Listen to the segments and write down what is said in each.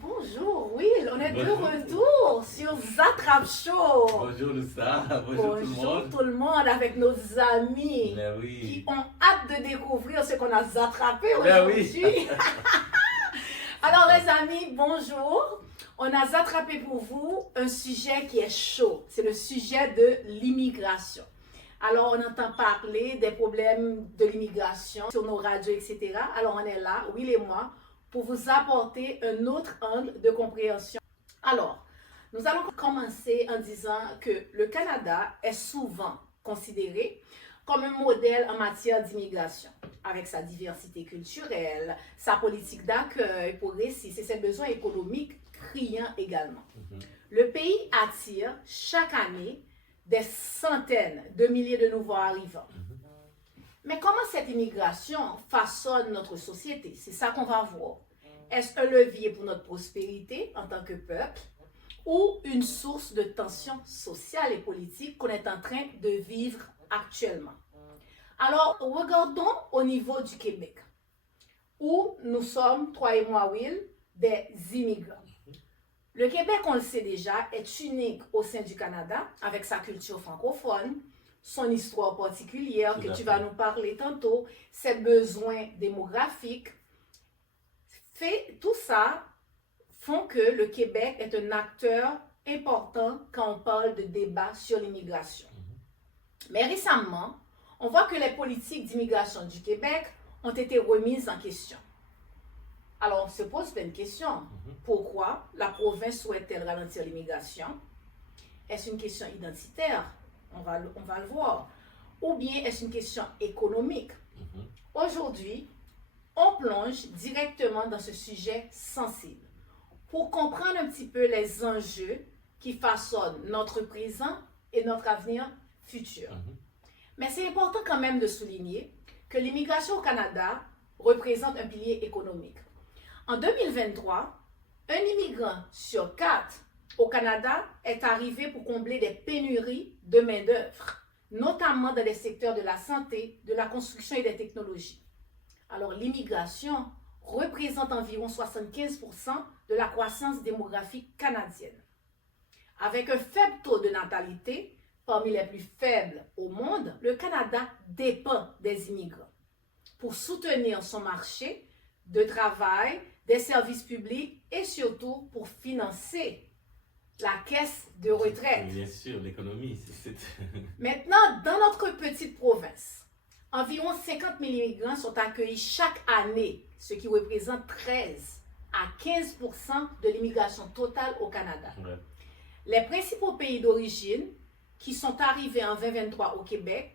Bonjour, Will, on est de Bonjour. retour sur Zatrap Show. Bonjour Loussa, bonjour tout le monde. Tout le monde avec nos amis Mais qui oui. ont hâte de découvrir ce qu'on a attrapé Ben aujourd'hui. oui. Alors les amis, bonjour. On a attrapé pour vous un sujet qui est chaud. C'est le sujet de l'immigration. Alors on entend parler des problèmes de l'immigration sur nos radios, etc. Alors on est là, Will et moi, pour vous apporter un autre angle de compréhension. Alors, nous allons commencer en disant que le Canada est souvent considéré comme un modèle en matière d'immigration, avec sa diversité culturelle, sa politique d'accueil progressiste et ses besoins économiques criants également. Le pays attire chaque année des centaines de milliers de nouveaux arrivants. Mais comment cette immigration façonne notre société? C'est ça qu'on va voir. Est-ce un levier pour notre prospérité en tant que peuple ou une source de tensions sociales et politiques qu'on est en train de vivre actuellement? Alors, regardons au niveau du Québec, où nous sommes, toi et moi, Will, des immigrants. Le Québec, on le sait déjà, est unique au sein du Canada, avec sa culture francophone, son histoire particulière Tout que à tu fait. vas nous parler tantôt, ses besoins démographiques. Tout ça font que le Québec est un acteur important quand on parle de débat sur l'immigration. Mais récemment, on voit que les politiques d'immigration du Québec ont été remises en question. Alors, on se pose plein de questions. Pourquoi la province souhaite-t-elle ralentir l'immigration? Est-ce une question identitaire? On va le voir. Ou bien est-ce une question économique? Aujourd'hui, on plonge directement dans ce sujet sensible pour comprendre un petit peu les enjeux qui façonnent notre présent et notre avenir futur. Mais c'est important quand même de souligner que l'immigration au Canada représente un pilier économique. En 2023, un immigrant sur 4 au Canada est arrivé pour combler des pénuries de main-d'œuvre, notamment dans les secteurs de la santé, de la construction et des technologies. Alors, l'immigration représente environ 75% de la croissance démographique canadienne. Avec un faible taux de natalité, parmi les plus faibles au monde, le Canada dépend des immigrants pour soutenir son marché de travail, des services publics et surtout pour financer la caisse de retraite. Bien sûr, l'économie, Maintenant, dans notre petite province, environ 50 000 immigrants sont accueillis chaque année, ce qui représente 13 à 15% de l'immigration totale au Canada. Ouais. Les principaux pays d'origine qui sont arrivés en 2023 au Québec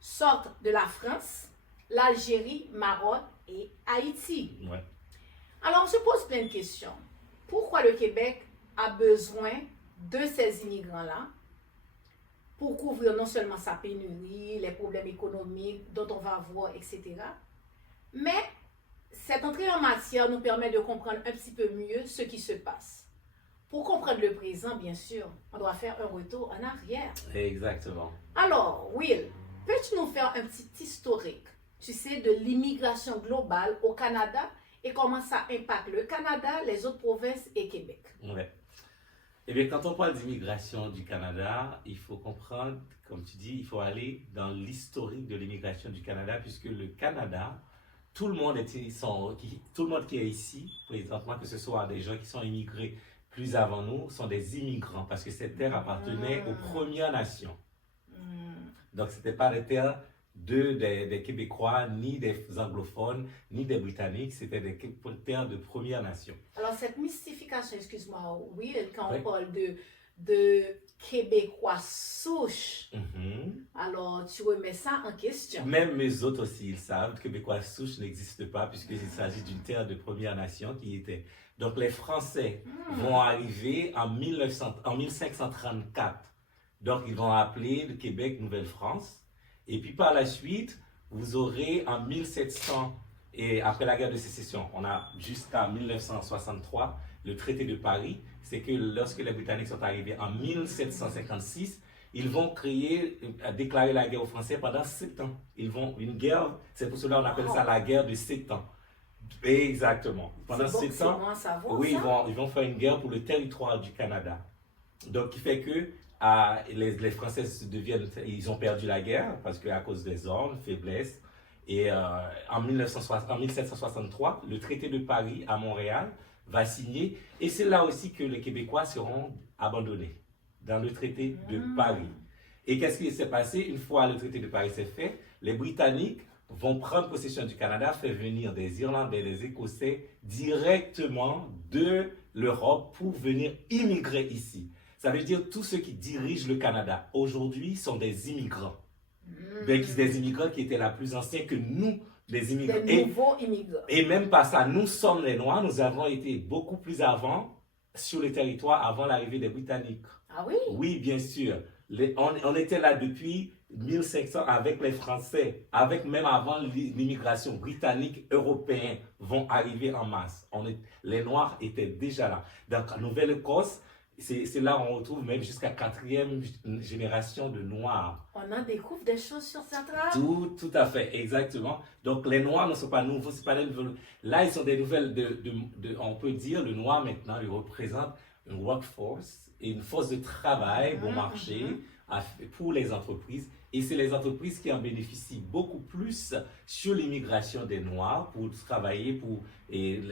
sortent de la France, l'Algérie, Maroc et Haïti. Ouais. Alors, on se pose plein de questions. Pourquoi le Québec a besoin de ces immigrants-là pour couvrir non seulement sa pénurie, les problèmes économiques dont on va voir, etc. Mais cette entrée en matière nous permet de comprendre un petit peu mieux ce qui se passe. Pour comprendre le présent, bien sûr, on doit faire un retour en arrière. Exactement. Alors, Will, peux-tu nous faire un petit historique, tu sais, de l'immigration globale au Canada et comment ça impacte le Canada, les autres provinces et Québec? Ouais. Eh bien, quand on parle d'immigration du Canada, il faut comprendre, comme tu dis, il faut aller dans l'historique de l'immigration du Canada, puisque le Canada, tout le monde qui est ici, présentement, que ce soit des gens qui sont immigrés plus avant nous, sont des immigrants, parce que cette terre appartenait aux Premières Nations. Donc, ce n'était pas des terres des Québécois, ni des anglophones, ni des Britanniques, c'était des terres de Premières Nations. Alors, cette mystification, excuse-moi, Will, quand Oui. on parle de Québécois souche, alors tu remets ça en question. Même les autres aussi, ils savent que Québécois souche n'existe pas, puisqu'il s'agit d'une terre de Première Nation qui était. Donc, les Français vont arriver en 1534. Donc, ils vont appeler le Québec Nouvelle-France. Et puis, par la suite, vous aurez en 1700, et après la guerre de sécession, on a jusqu'à 1963, le traité de Paris. C'est que lorsque les Britanniques sont arrivés en 1756, ils vont déclarer la guerre aux Français pendant 7 ans. Une guerre, c'est pour cela qu'on appelle ça la guerre de 7 ans. Exactement. Pendant 7 ans, bon à savoir, oui, ça. ils vont faire une guerre pour le territoire du Canada. Donc, qui fait que les Français ils ont perdu la guerre parce qu'à cause des ordres, faiblesse. Et en 1763, le traité de Paris à Montréal va signer. Et c'est là aussi que les Québécois seront abandonnés, dans le traité de Paris. Et qu'est-ce qui s'est passé? Une fois le traité de Paris s'est fait, les Britanniques vont prendre possession du Canada, faire venir des Irlandais, des Écossais directement de l'Europe pour venir immigrer ici. Ça veut dire tous ceux qui dirigent le Canada aujourd'hui sont des immigrants. Des immigrants qui étaient là plus anciens que nous, les immigrants. Des nouveaux immigrants. Et même pas ça, nous sommes les Noirs, nous avons été beaucoup plus avant sur le territoire avant l'arrivée des Britanniques. Ah oui? Oui, bien sûr. On était là depuis 1500 avec les Français, même avant l'immigration britannique, européenne vont arriver en masse. Les Noirs étaient déjà là. Donc, en Nouvelle-Écosse, c'est là où on retrouve même jusqu'à 4e génération de Noirs. On en découvre des choses sur cette race. Tout à fait, exactement. Donc, les Noirs ne sont pas nouveaux, c'est pas des nouvelles. Là, ils sont des nouvelles on peut dire, le Noir maintenant, il représente une workforce et une force de travail bon marché pour les entreprises. Et c'est les entreprises qui en bénéficient beaucoup plus sur l'immigration des Noirs pour travailler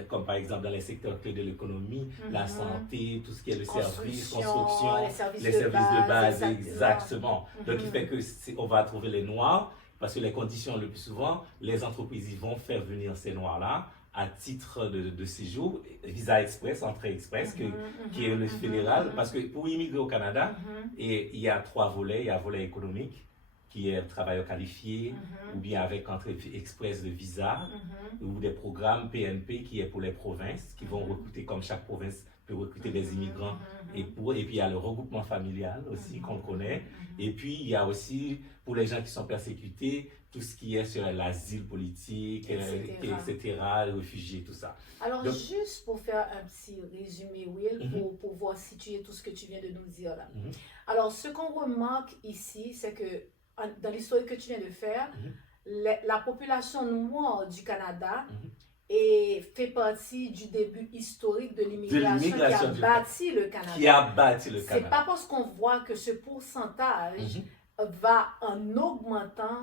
comme par exemple dans les secteurs clés de l'économie, la santé, tout ce qui est le service, construction, les services de base, exactement. Donc, il fait que on va trouver les Noirs parce que les conditions le plus souvent, les entreprises ils vont faire venir ces Noirs-là à titre de séjour, visa express, entrée express, qui est le fédéral, parce que pour immigrer au Canada, il y a 3 volets. Il y a un volet économique, qui est travailleur qualifié, ou bien avec entrée express de visa, ou des programmes PNP, qui est pour les provinces, qui vont recruter, comme chaque province peut recruter des immigrants, et puis il y a le regroupement familial aussi, qu'on connaît, et puis il y a aussi, pour les gens qui sont persécutés, tout ce qui est sur l'asile politique, etc., les réfugiés, tout ça. Alors, donc, juste pour faire un petit résumé, Will, pour pouvoir situer tout ce que tu viens de nous dire là. Alors, ce qu'on remarque ici, c'est que dans l'histoire que tu viens de faire, la population noire du Canada fait partie du début historique de l'immigration qui a bâti le Canada. C'est pas parce qu'on voit que ce pourcentage va en augmentant,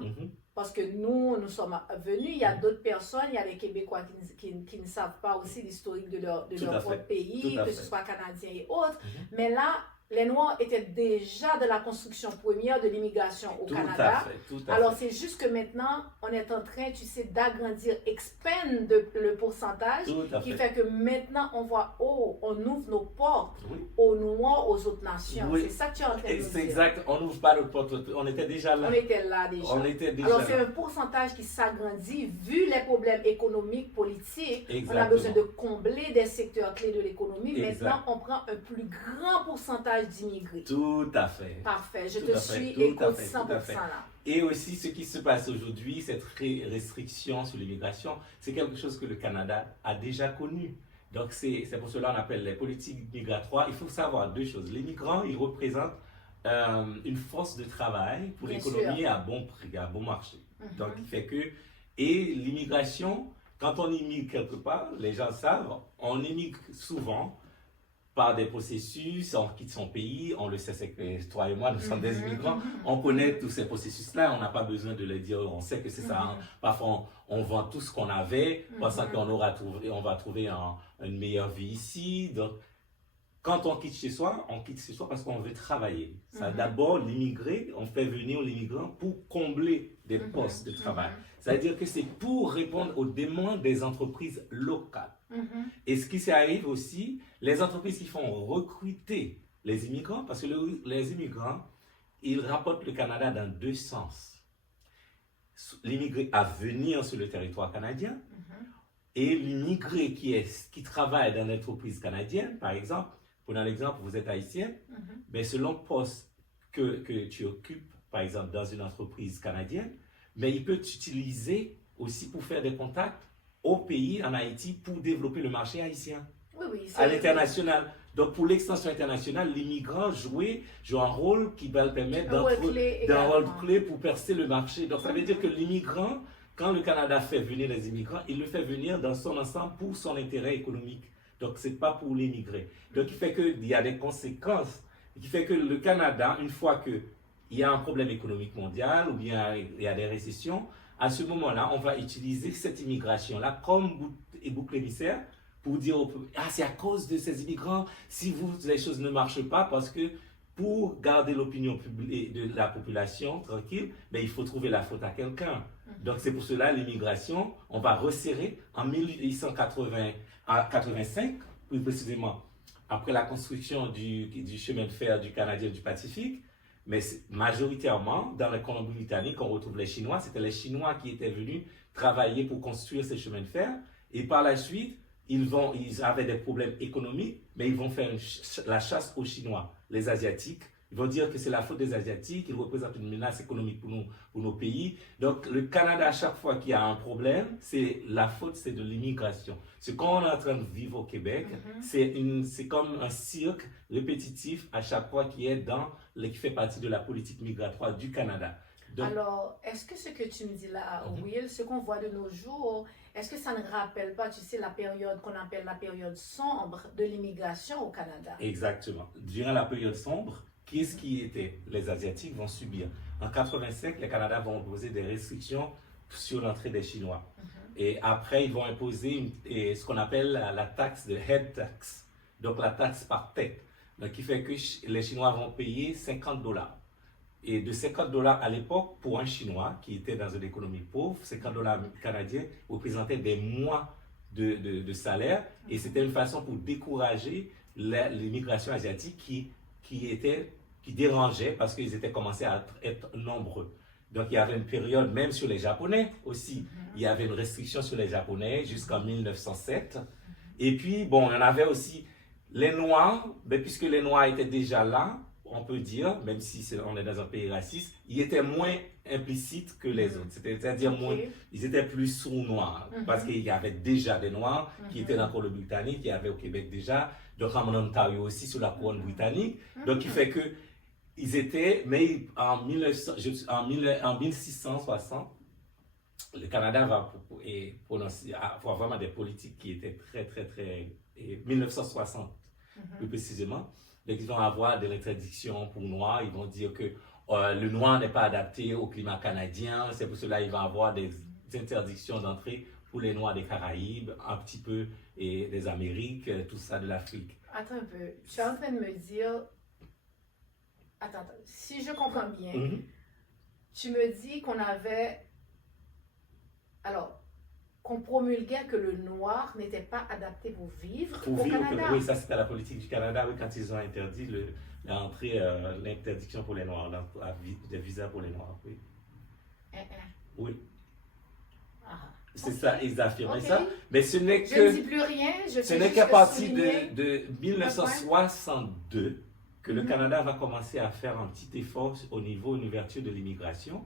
parce que nous sommes venus, il y a d'autres personnes, il y a les Québécois qui ne savent pas aussi l'historique de leur propre pays, que ce soit canadien et autres, mais là, les Noirs étaient déjà de la construction première de l'immigration au Canada. Alors, c'est juste que maintenant, on est en train, tu sais, d'agrandir, expand le pourcentage, qui fait que maintenant, on voit, on ouvre nos portes aux Noirs, aux autres nations. C'est ça que tu es en train de dire. C'est exact, on n'ouvre pas nos portes, on était déjà là. On était là déjà. Alors, c'est un pourcentage qui s'agrandit, vu les problèmes économiques, politiques. On a besoin de combler des secteurs clés de l'économie. Maintenant, on prend un plus grand pourcentage d'immigrés. Tout à fait. Parfait, je te suis, écoute 100% là. Et aussi, ce qui se passe aujourd'hui, cette restriction sur l'immigration, c'est quelque chose que le Canada a déjà connu. Donc, c'est pour cela qu'on appelle les politiques migratoires. Il faut savoir 2 choses. Les migrants, ils représentent une force de travail pour l'économie à bon prix, à bon marché. Donc, il fait que... Et l'immigration, quand on immigre quelque part, les gens savent, on immigre souvent par des processus, on quitte son pays, on le sait, c'est que toi et moi, nous sommes des immigrants, on connaît tous ces processus-là, on n'a pas besoin de le dire, on sait que c'est ça. Parfois, on vend tout ce qu'on avait, pensant qu'on va trouver une meilleure vie ici. Donc, quand on quitte chez soi parce qu'on veut travailler. D'abord, l'immigré, on fait venir l'immigrant pour combler des postes de travail. C'est-à-dire que c'est pour répondre aux demandes des entreprises locales. Et ce qui arrive aussi, les entreprises qui font recruter les immigrants, parce que les immigrants, ils rapportent le Canada dans 2 sens. L'immigré à venir sur le territoire canadien et l'immigré qui travaille dans l'entreprise canadienne, par exemple. Prenons l'exemple, vous êtes haïtien, mais selon le poste que tu occupes, par exemple, dans une entreprise canadienne, mais il peut t'utiliser aussi pour faire des contacts au pays, en Haïti, pour développer le marché haïtien. Oui, oui. à l'international. Donc, pour l'extension internationale, l'immigrant joue un rôle qui va le permettre d'un rôle clé pour percer le marché. Donc, ça veut dire que l'immigrant, quand le Canada fait venir les immigrants, il le fait venir dans son ensemble pour son intérêt économique. Donc, ce n'est pas pour l'émigré. Donc, il fait qu'il y a des conséquences, qui fait que le Canada, une fois qu'il y a un problème économique mondial ou bien il y a des récessions, à ce moment-là, on va utiliser cette immigration-là comme boucle émissaire pour dire au peuple, ah, c'est à cause de ces immigrants, si les choses ne marchent pas, parce que pour garder l'opinion publique de la population tranquille, ben, il faut trouver la faute à quelqu'un. Donc c'est pour cela l'immigration, on va resserrer en 1885, plus précisément, après la construction du chemin de fer du Canadien du Pacifique, mais majoritairement dans la Colombie-Britannique, on retrouve les Chinois. C'était les Chinois qui étaient venus travailler pour construire ces chemins de fer. Et par la suite, ils avaient des problèmes économiques, mais ils vont faire la chasse aux Chinois, les Asiatiques. Ils vont dire que c'est la faute des Asiatiques, ils représentent une menace économique pour nos pays. Donc le Canada, à chaque fois qu'il y a un problème, la faute, c'est de l'immigration. Ce qu'on est en train de vivre au Québec, c'est comme un cirque répétitif à chaque fois qui fait partie de la politique migratoire du Canada. Donc, alors, est-ce que ce que tu me dis là, Will, ce qu'on voit de nos jours, est-ce que ça ne rappelle pas, tu sais, la période qu'on appelle la période sombre de l'immigration au Canada? Exactement. Durant la période sombre, qu'est-ce qui était? Les Asiatiques vont subir. En 85, les Canadiens vont imposer des restrictions sur l'entrée des Chinois. Et après, ils vont imposer ce qu'on appelle la taxe de head tax, donc la taxe par tête, donc qui fait que les Chinois vont payer $50. Et de $50 à l'époque, pour un Chinois qui était dans une économie pauvre, $50 canadiens représentaient des mois de salaire. Et c'était une façon pour décourager l'immigration asiatique qui dérangeait parce qu'ils étaient commencés à être nombreux. Donc il y avait une période, même sur les Japonais aussi, il y avait une restriction sur les Japonais jusqu'en 1907. Et puis, bon, on avait aussi les Noirs, mais puisque les Noirs étaient déjà là, on peut dire, même si on est dans un pays raciste, ils étaient moins implicites que les autres. C'est-à-dire, ils étais plus sourds-noirs, parce qu'il y avait déjà des Noirs qui étaient dans la Colombie-Britannique, qui y avait au Québec déjà, donc en Ontario aussi, sur la couronne britannique. Donc, il fait que ils étaient, mais en 1660, le Canada va avoir vraiment des politiques qui étaient très, très, très... 1960, plus précisément. Donc, ils vont avoir de l'interdiction pour Noirs. Ils vont dire que le Noir n'est pas adapté au climat canadien. C'est pour cela qu'ils vont avoir des interdictions d'entrée pour les Noirs des Caraïbes, un petit peu et des Amériques, tout ça de l'Afrique. Attends un peu. Tu es en train de me dire... Attends. Si je comprends bien, tu me dis qu'on avait... Alors, qu'on promulguait que le noir n'était pas adapté pour vivre au Canada. Oui, ça c'était la politique du Canada, oui, quand ils ont interdit l'interdiction pour les noirs, des visas pour les noirs, oui. Oui. C'est ça, ils affirmaient ça. Mais ce n'est que... Je ne dis plus rien, ce n'est qu'à partir de 1962 que le Canada va commencer à faire un petit effort au niveau d'une ouverture de l'immigration.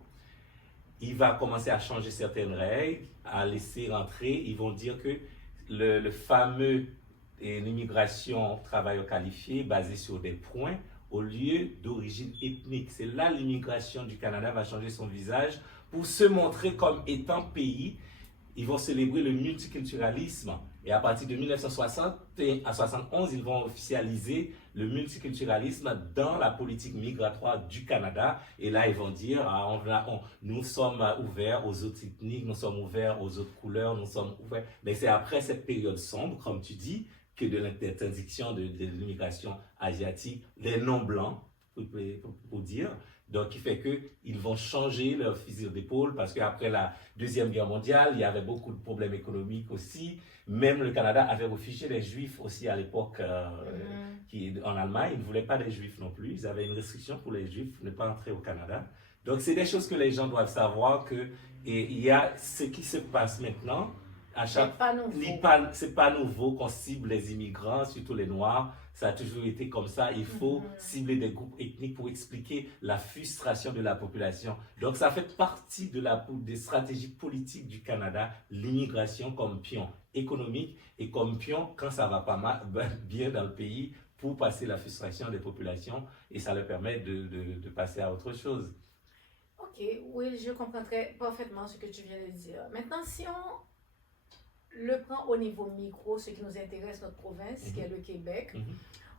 Il va commencer à changer certaines règles, à laisser rentrer. Ils vont dire que le fameux l'immigration travailleur qualifié basée sur des points au lieu d'origine ethnique. C'est là l'immigration du Canada va changer son visage pour se montrer comme étant pays. Ils vont célébrer le multiculturalisme. Et à partir de 1960 à 71, ils vont officialiser le multiculturalisme dans la politique migratoire du Canada. Et là, ils vont dire, nous sommes ouverts aux autres ethniques, nous sommes ouverts aux autres couleurs, nous sommes ouverts. Mais c'est après cette période sombre, comme tu dis, que de l'interdiction de l'immigration asiatique, les non-blancs, pour dire. Donc, il fait qu'ils vont changer leur fusil d'épaule parce qu'après la Deuxième Guerre mondiale, il y avait beaucoup de problèmes économiques aussi. Même le Canada avait réfugié les Juifs aussi à l'époque en Allemagne. Ils ne voulaient pas des Juifs non plus. Ils avaient une restriction pour les Juifs de ne pas entrer au Canada. Donc, c'est des choses que les gens doivent savoir il y a ce qui se passe maintenant À C'est chaque pas nouveau. c'est pas nouveau qu'on cible les immigrants, surtout les Noirs. Ça a toujours été comme ça. Il faut cibler des groupes ethniques pour expliquer la frustration de la population. Donc, ça fait partie des stratégies politiques du Canada, l'immigration comme pion économique et comme pion quand ça va pas mal, bien dans le pays pour passer la frustration des populations et ça leur permet de passer à autre chose. Ok, oui, je comprends très parfaitement ce que tu viens de dire. Maintenant, si on le prend au niveau micro, ce qui nous intéresse, notre province, qui est le Québec,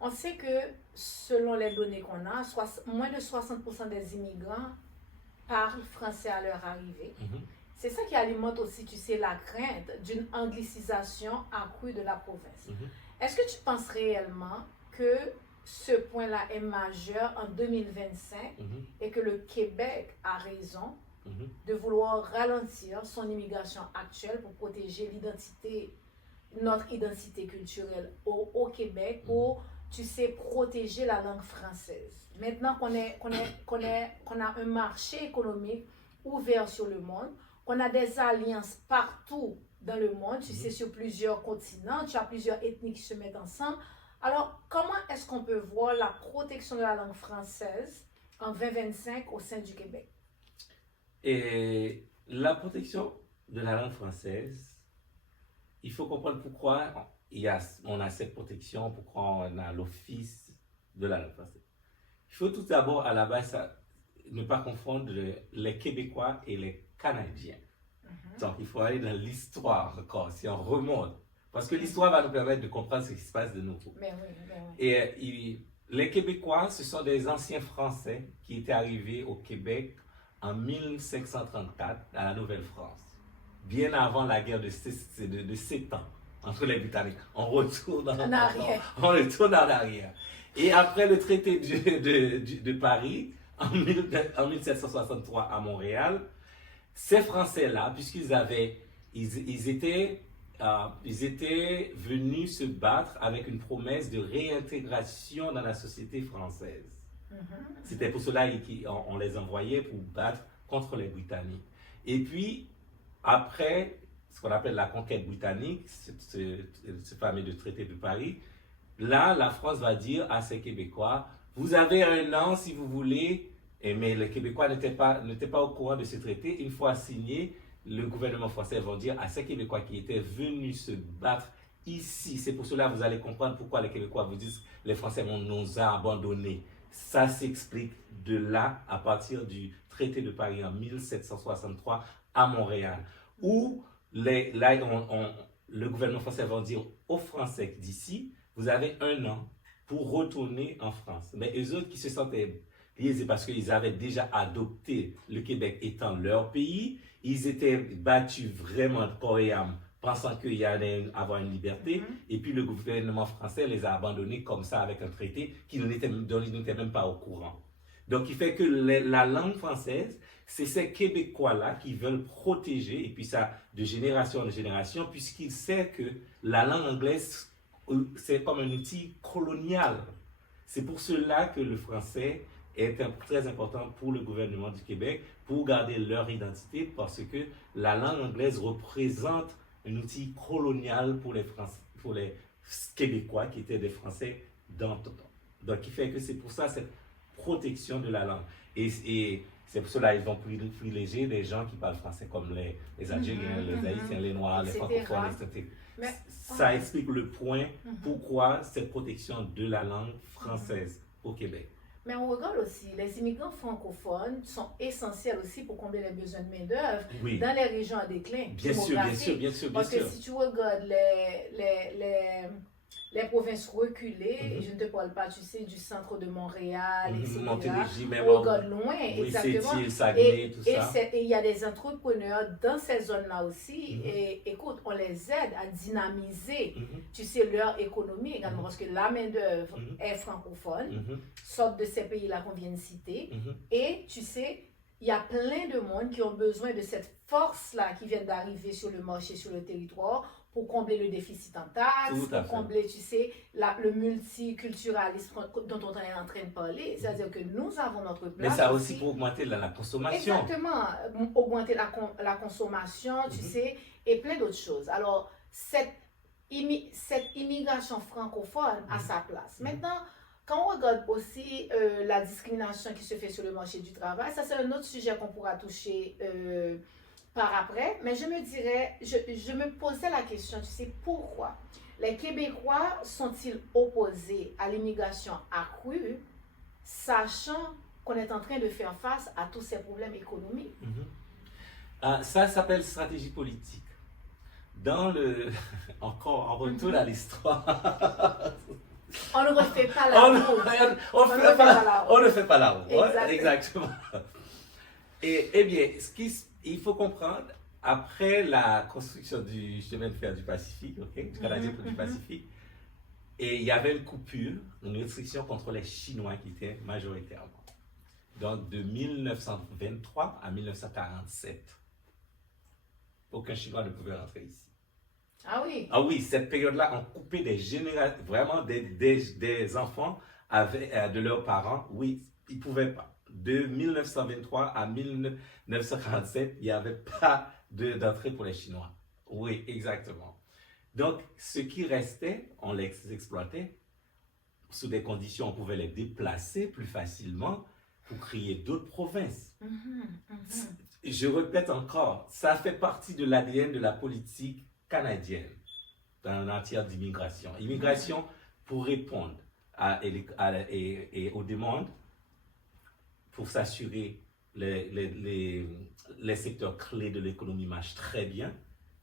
on sait que selon les données qu'on a, moins de 60% des immigrants parlent français à leur arrivée. C'est ça qui alimente aussi, tu sais, la crainte d'une anglicisation accrue de la province. Est-ce que tu penses réellement que ce point-là est majeur en 2025 et que le Québec a raison de vouloir ralentir son immigration actuelle pour protéger notre identité culturelle au Québec, pour, tu sais, protéger la langue française. Maintenant qu'on a un marché économique ouvert sur le monde, qu'on a des alliances partout dans le monde, tu sais, sur plusieurs continents, tu as plusieurs ethnies qui se mettent ensemble. Alors, comment est-ce qu'on peut voir la protection de la langue française en 2025 au sein du Québec? Et la protection de la langue française, il faut comprendre pourquoi on a cette protection, pourquoi on a l'office de la langue française. Il faut tout d'abord, à la base, ne pas confondre les Québécois et les Canadiens. Donc, il faut aller dans l'histoire encore, si on remonte. Parce que l'histoire va nous permettre de comprendre ce qui se passe de nouveau. Ben oui. Et les Québécois, ce sont des anciens Français qui étaient arrivés au Québec en 1534 à la Nouvelle-France, bien avant la guerre de 7 ans entre les Britanniques. On retourne en arrière. Et après le traité de Paris, en 1763 à Montréal, ces Français-là, ils étaient venus se battre avec une promesse de réintégration dans la société française. C'était pour cela qu'on les envoyait pour battre contre les Britanniques. Et puis, après ce qu'on appelle la conquête britannique, ce fameux traité de Paris, là, la France va dire à ses Québécois, vous avez 1 an si vous voulez, mais les Québécois n'étaient pas au courant de ce traité. Une fois signé, le gouvernement français va dire à ces Québécois qui étaient venus se battre ici, c'est pour cela que vous allez comprendre pourquoi les Québécois vous disent les Français nous a abandonnés. Ça s'explique de là, à partir du traité de Paris en 1763 à Montréal, où le gouvernement français va dire aux Français d'ici, vous avez 1 an pour retourner en France. Mais eux autres qui se sentaient biaisés parce qu'ils avaient déjà adopté le Québec étant leur pays, ils étaient battus vraiment de corps et âme, pensant qu'il y allait avoir une liberté, et puis le gouvernement français les a abandonnés comme ça avec un traité dont ils n'étaient même pas au courant. Donc, il fait que la langue française, c'est ces Québécois-là qui veulent protéger, et puis ça, de génération en génération, puisqu'ils savent que la langue anglaise, c'est comme un outil colonial. C'est pour cela que le français est très important pour le gouvernement du Québec, pour garder leur identité, parce que la langue anglaise représente un outil colonial pour les Québécois qui étaient des Français d'antan. Donc, il fait que c'est pour ça cette protection de la langue. Et c'est pour cela qu'ils vont privilégier les gens qui parlent français comme les Algériens, les Haïtiens, les Noirs, les francophones, etc. Ça explique le point pourquoi cette protection de la langue française au Québec. Mais on regarde aussi, les immigrants francophones sont essentiels aussi pour combler les besoins de main-d'œuvre dans les régions à déclin. Bien sûr. Parce que si tu regardes les provinces reculées, je ne te parle pas, tu sais, du centre de Montréal, etc. Montérégie, même on regarde loin, exactement. Saguenay, tout ça. Et il y a des entrepreneurs dans ces zones-là aussi. Et écoute, on les aide à dynamiser, tu sais, leur économie également, parce que la main-d'œuvre est francophone, sorte de ces pays-là qu'on vient de citer. Et tu sais, il y a plein de monde qui ont besoin de cette force-là qui vient d'arriver sur le marché, sur le territoire, pour combler le déficit en taxes, Tout à pour fait. combler, tu sais, le multiculturalisme dont on est en train de parler. C'est-à-dire que nous avons notre Mais place ça aussi pour augmenter la consommation. Exactement, augmenter la consommation, tu sais, et plein d'autres choses. Alors, cette immigration francophone a sa place. Maintenant, quand on regarde aussi la discrimination qui se fait sur le marché du travail, ça c'est un autre sujet qu'on pourra toucher par après, mais je me dirais, je me posais la question, tu sais, pourquoi les Québécois sont-ils opposés à l'immigration accrue, sachant qu'on est en train de faire face à tous ces problèmes économiques? Ça s'appelle stratégie politique. Dans le... Encore, on retourne à l'histoire. On ne refait pas la roue. On ne fait pas la roue. Exactement. Exactement. Eh bien, il faut comprendre, après la construction du chemin de fer du Pacifique, du Canadien du Pacifique, et il y avait une coupure, une restriction contre les Chinois qui étaient majoritairement. Donc, de 1923 à 1947, aucun Chinois ne pouvait rentrer ici. Ah oui. Ah oui, cette période-là, on coupait vraiment des enfants de leurs parents. Oui, ils ne pouvaient pas. De 1923 à 1947, il n'y avait pas d'entrée pour les Chinois. Oui, exactement. Donc, ce qui restait, on les exploitait. Sous des conditions, on pouvait les déplacer plus facilement pour créer d'autres provinces. Je répète encore, ça fait partie de l'ADN de la politique canadienne en matière d'immigration. Immigration pour répondre aux demandes, pour s'assurer les secteurs clés de l'économie marchent très bien.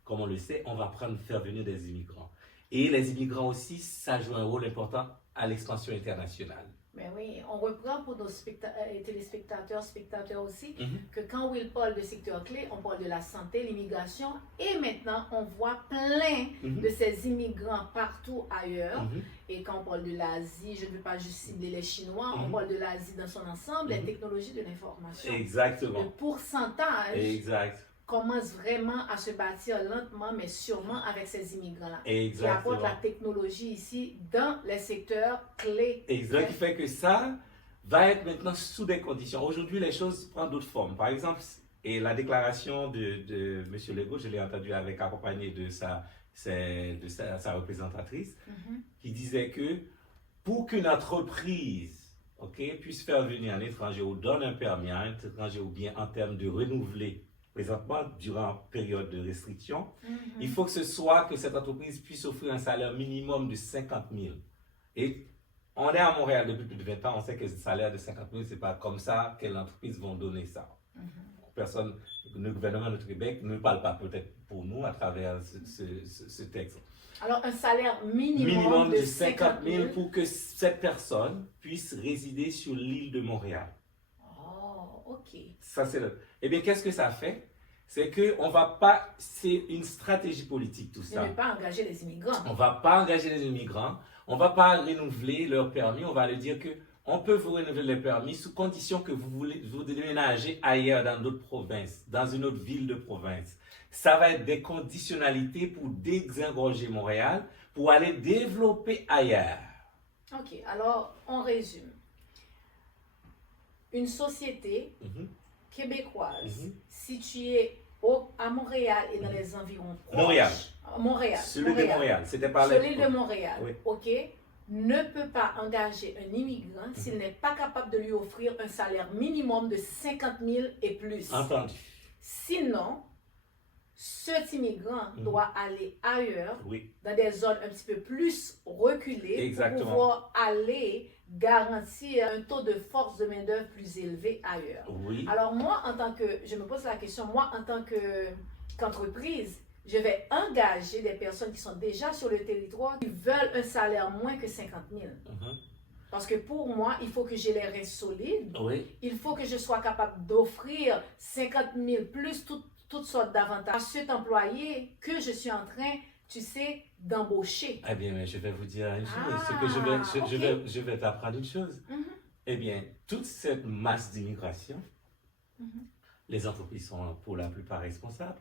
Comme on le sait, on va faire venir des immigrants. Et les immigrants aussi, ça joue un rôle important à l'expansion internationale. Mais oui, on reprend pour nos téléspectateurs, spectateurs aussi, que quand Will parle de secteur clé, on parle de la santé, l'immigration, et maintenant on voit plein de ces immigrants partout ailleurs. Et quand on parle de l'Asie, je ne veux pas juste cibler les Chinois, on parle de l'Asie dans son ensemble, les technologies de l'information. Exactement. Le pourcentage exact. commence vraiment à se bâtir lentement, mais sûrement avec ces immigrants-là. Exactement. Qui apportent la technologie ici dans les secteurs clés. Exact, qui fait que ça va être maintenant sous des conditions. Aujourd'hui, les choses prennent d'autres formes. Par exemple, et la déclaration de M. Legault, je l'ai entendu accompagné de sa représentatrice, qui disait que pour qu'une entreprise puisse faire venir un étranger ou donne un permis à un étranger ou bien en termes de renouveler présentement, durant période de restriction, il faut que cette entreprise puisse offrir un salaire minimum de 50 000. Et on est à Montréal depuis plus de 20 ans, on sait que ce salaire de 50 000, ce n'est pas comme ça que les entreprises vont donner ça. Personne, le gouvernement de Québec ne parle pas peut-être pour nous à travers ce texte. Alors, un salaire minimum de 50 000 pour que cette personne puisse résider sur l'île de Montréal. OK. Ça, Eh bien, qu'est-ce que ça fait? C'est une stratégie politique, tout ça. On ne veut pas engager les immigrants. On ne va pas engager les immigrants. On ne va pas renouveler leur permis. On va leur dire qu'on peut vous renouveler les permis sous condition que vous déménagez ailleurs dans d'autres provinces, dans une autre ville de province. Ça va être des conditionnalités pour désengorger Montréal, pour aller développer ailleurs. OK. Alors, on résume. Une société québécoise située à Montréal et dans les environs proches. Montréal. Sur l'île de Montréal. C'était par Sur l'île de Montréal. Oui. OK. Ne peut pas engager un immigrant s'il n'est pas capable de lui offrir un salaire minimum de 50 000 et plus. Entendu. Sinon, cet immigrant doit aller ailleurs, oui. dans des zones un petit peu plus reculées, Exactement. pour pouvoir aller garantir un taux de force de main-d'œuvre plus élevé ailleurs. Oui. Alors moi, je me pose la question, moi en tant qu'entreprise, je vais engager des personnes qui sont déjà sur le territoire, qui veulent un salaire moins que 50 000. Parce que pour moi, il faut que j'ai les reins solides. Oui. Il faut que je sois capable d'offrir 50 000 plus toutes sortes d'avantages à cet employé que je suis en train, tu sais, d'embaucher. Eh bien, mais je vais vous dire une chose. Je vais t'apprendre une chose. Eh bien, toute cette masse d'immigration, les entreprises sont pour la plupart responsables.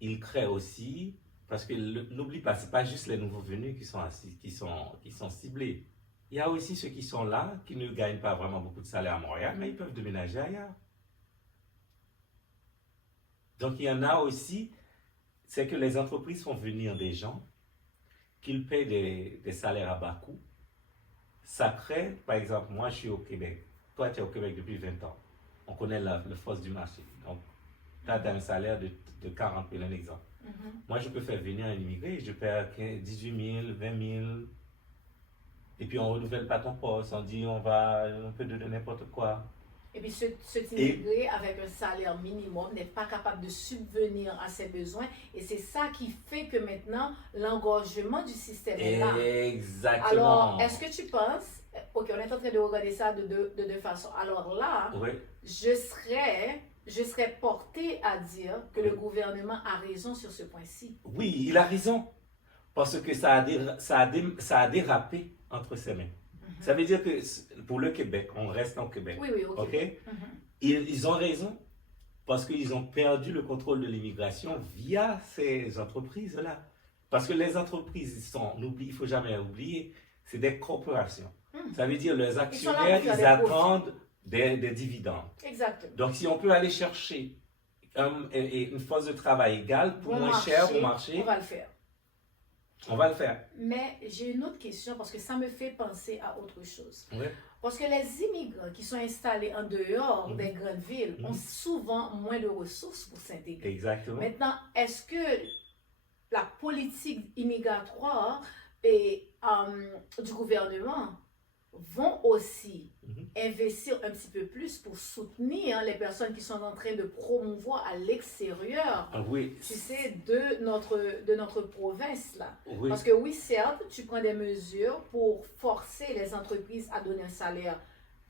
il crée aussi, parce que n'oublie pas, c'est pas juste les nouveaux venus qui sont ciblés. Il y a aussi ceux qui sont là, qui ne gagnent pas vraiment beaucoup de salaire à Montréal, mais ils peuvent déménager ailleurs. Donc il y en a aussi, c'est que les entreprises font venir des gens, qu'ils payent des salaires à bas coût. Ça crée, par exemple, moi je suis au Québec, toi tu es au Québec depuis 20 ans, on connaît la force du marché. Donc tu as un salaire de 40 000, un exemple. Moi, je peux faire venir un immigré, je paie 18 000, 20 000, et puis on ne renouvelle pas ton poste, on dit on peut te donner n'importe quoi. Et puis cet immigré avec un salaire minimum n'est pas capable de subvenir à ses besoins, et c'est ça qui fait que maintenant l'engorgement du système est là. Exactement. Alors, est-ce que tu penses, ok, on est en train de regarder ça de deux façons. Alors là, Oui. je serais portée à dire que le gouvernement a raison sur ce point-ci. Oui, il a raison. Parce que ça a dérapé entre ses mains. Ça veut dire que pour le Québec, on reste en Québec. Oui, oui, ok. Ils ont raison parce qu'ils ont perdu le contrôle de l'immigration via ces entreprises-là. Parce que les entreprises, il ne faut jamais oublier, c'est des corporations. Ça veut dire leurs actionnaires, ils attendent des dividendes. Exactement. Donc, si on peut aller chercher une force de travail égale pour moins cher au marché, on va le faire. On va le faire. Mais j'ai une autre question parce que ça me fait penser à autre chose. Oui. Parce que les immigrants qui sont installés en dehors des grandes villes ont souvent moins de ressources pour s'intégrer. Exactement. Maintenant, est-ce que la politique immigratoire et, du gouvernement vont aussi investir un petit peu plus pour soutenir les personnes qui sont en train de promouvoir à l'extérieur, oui, tu sais, de notre province là. Oui. Parce que oui, certes, tu prends des mesures pour forcer les entreprises à donner un salaire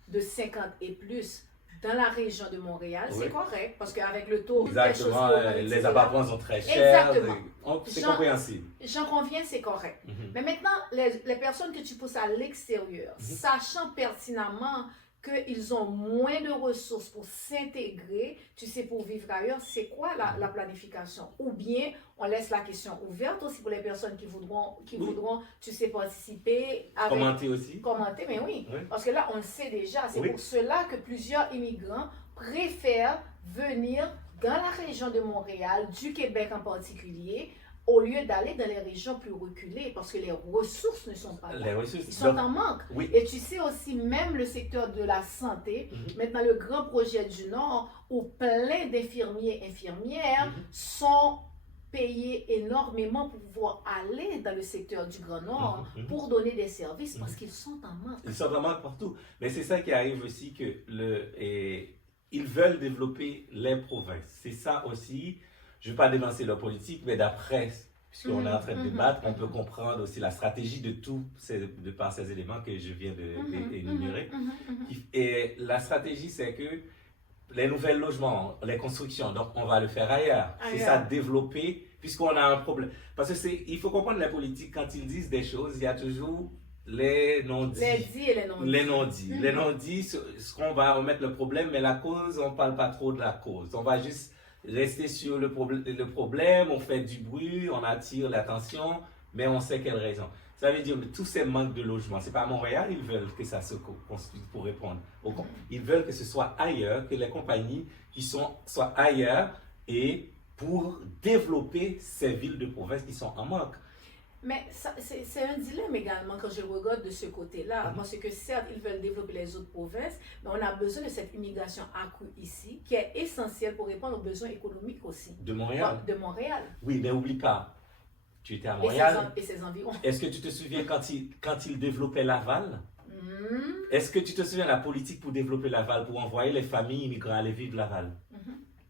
de 50 et plus dans la région de Montréal, Oui. c'est correct, parce qu'avec le taux, exactement, les appartements sont très chers. Exactement. C'est compréhensible. J'en conviens, c'est correct. Mais maintenant, les personnes que tu pousses à l'extérieur, sachant pertinemment qu'ils ont moins de ressources pour s'intégrer, tu sais, pour vivre ailleurs, c'est quoi la planification? Ou bien, on laisse la question ouverte aussi pour les personnes qui voudront, tu sais, participer. Commenter, mais oui. Parce que là, on le sait déjà. C'est pour cela que plusieurs immigrants préfèrent venir dans la région de Montréal, du Québec en particulier, au lieu d'aller dans les régions plus reculées, parce que les ressources ne sont pas là. Ils sont en manque. Oui. Et tu sais aussi, même le secteur de la santé, maintenant le grand projet du Nord, où plein d'infirmiers et infirmières sont payés énormément pour pouvoir aller dans le secteur du Grand Nord pour donner des services, parce qu'ils sont en manque. Ils sont en manque partout. Mais c'est ça qui arrive aussi, que ils veulent développer les provinces. C'est ça aussi. Je ne vais pas dénoncer leur politique, mais d'après, puisqu'on est en train de débattre, on peut comprendre aussi la stratégie de par ces éléments que je viens d'énumérer. Et la stratégie, c'est que les nouveaux logements, les constructions, donc on va le faire ailleurs. C'est ça, développer, puisqu'on a un problème. Parce que il faut comprendre la politique, quand ils disent des choses, il y a toujours les non-dits. Les dits et les non-dits. Les non-dits. Les non-dits, ce qu'on va remettre le problème, mais la cause, on ne parle pas trop de la cause. On va juste rester sur le problème, on fait du bruit, on attire l'attention, mais on sait quelle raison. Ça veut dire que tous ces manques de logement, c'est pas à Montréal, ils veulent que ça se construise pour répondre. Ils veulent que ce soit ailleurs, que les compagnies soient ailleurs, et pour développer ces villes de province qui sont en manque. Mais c'est un dilemme également quand je regarde de ce côté-là, parce que certes, ils veulent développer les autres provinces, mais on a besoin de cette immigration accrue ici, qui est essentielle pour répondre aux besoins économiques aussi. De Montréal. De Montréal. Oui, mais n'oublie pas, tu étais à Montréal. Et ses environs. Est-ce que tu te souviens quand ils développaient Laval? Est-ce que tu te souviens de la politique pour développer Laval, pour envoyer les familles immigrants aller vivre Laval?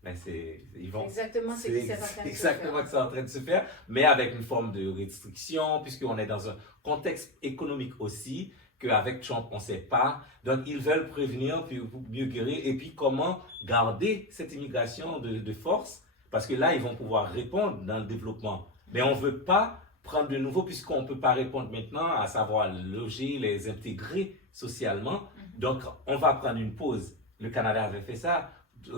Mais c'est exactement ce qui est en train de se faire, mais avec une forme de restriction, puisqu'on est dans un contexte économique aussi, qu'avec Trump, on ne sait pas. Donc, ils veulent prévenir, puis mieux guérir, et puis comment garder cette immigration de force, parce que là, ils vont pouvoir répondre dans le développement. Mais on ne veut pas prendre de nouveau, puisqu'on ne peut pas répondre maintenant, à savoir loger, les intégrer socialement. Donc, on va prendre une pause. Le Canada avait fait ça.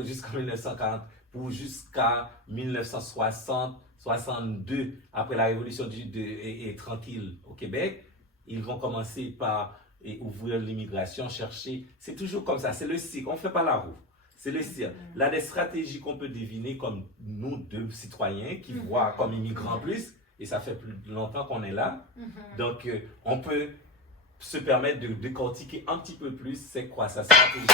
jusqu'en 1940 pour jusqu'à 1960, 62, après la révolution et tranquille au Québec, ils vont commencer par ouvrir l'immigration, chercher. C'est toujours comme ça, c'est le cycle, on ne fait pas la roue. C'est le cycle. Là, des stratégies qu'on peut deviner comme nous, deux citoyens qui voient comme immigrants plus, et ça fait plus longtemps qu'on est là. Donc, on peut se permettre de décortiquer un petit peu plus c'est quoi sa stratégie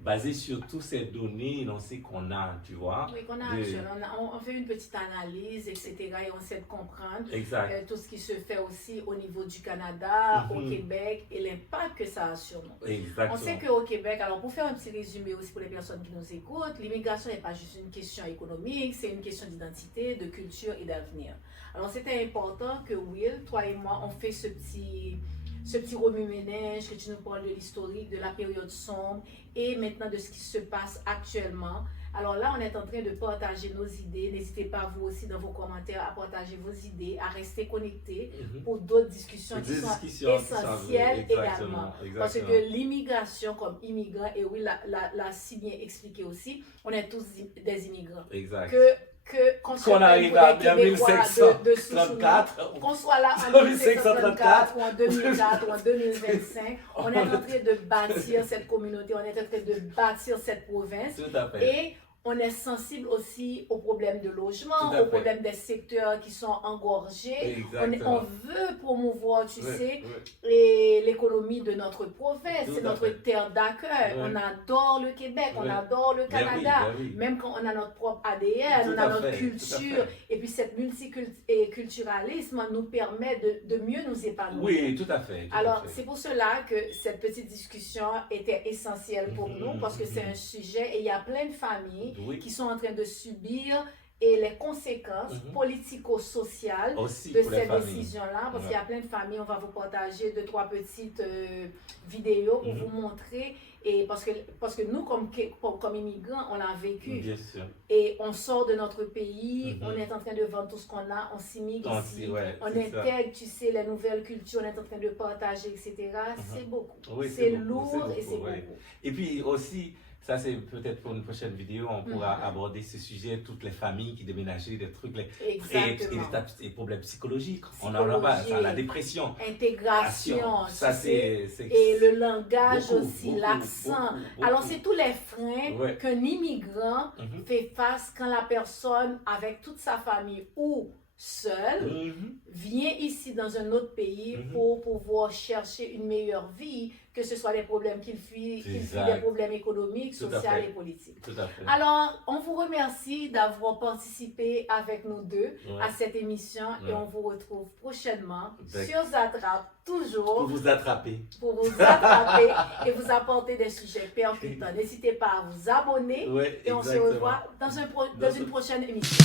basée sur toutes ces données énoncées qu'on a, tu vois. Oui, qu'on a actuellement. On fait une petite analyse, etc. Et on essaie de comprendre tout ce qui se fait aussi au niveau du Canada, au Québec et l'impact que ça a sur nous. Exactement. On sait qu'au Québec, alors pour faire un petit résumé aussi pour les personnes qui nous écoutent, l'immigration n'est pas juste une question économique, c'est une question d'identité, de culture et d'avenir. Alors c'était important que Will, toi et moi, on fait ce petit remue-ménage, que tu nous parles de l'historique, de la période sombre et maintenant de ce qui se passe actuellement. Alors là, on est en train de partager nos idées. N'hésitez pas, vous aussi, dans vos commentaires, à partager vos idées, à rester connectés pour d'autres discussions qui sont essentielles également. Parce que l'immigration comme immigrant, et oui, l'a si bien expliqué aussi, on est tous des immigrants. Exact. Qu'on arrive à 1534, qu'on soit là en 1534 ou en 2004 ou en 2025, on est en train de bâtir cette communauté, on est en train de bâtir cette province. Tout à fait. Et on est sensible aussi aux problèmes de logement, aux problèmes des secteurs qui sont engorgés. On veut promouvoir, tu sais, l'économie de notre province, c'est notre terre d'accueil. On adore le Québec, on adore le Canada, même quand on a notre propre ADN, on a notre culture. Et puis cette multiculturalisme nous permet de mieux nous épanouir. Oui, tout à fait. Alors, c'est pour cela que cette petite discussion était essentielle pour nous, parce que c'est un sujet et il y a plein de familles qui sont en train de subir les conséquences politico-sociales de ces décisions-là. Parce qu'il y a plein de familles, on va vous partager 2-3 petites vidéos pour vous montrer. Et parce que nous, comme immigrants, on l'a vécu. Bien sûr. Et on sort de notre pays, on est en train de vendre tout ce qu'on a, on s'immigre ici, on intègre, tu sais, les nouvelles cultures, on est en train de partager, etc. C'est beaucoup. C'est lourd et c'est beaucoup. Et puis aussi, ça c'est peut-être pour une prochaine vidéo, on pourra aborder ce sujet, toutes les familles qui déménageaient, des trucs, les problèmes psychologiques. On en a la dépression. Intégration, ça c'est et le langage aussi, l'accent. Alors c'est tous les freins qu'un immigrant fait face quand la personne, avec toute sa famille ou seul, vient ici dans un autre pays pour pouvoir chercher une meilleure vie, que ce soit des problèmes qu'il fuit, des problèmes économiques, sociaux et politiques. Tout à fait. Alors, on vous remercie d'avoir participé avec nous deux à cette émission et on vous retrouve prochainement sur Zattrape, toujours pour vous attraper. Et vous apporter des sujets percutants. N'hésitez pas à vous abonner et on se revoit dans une prochaine émission.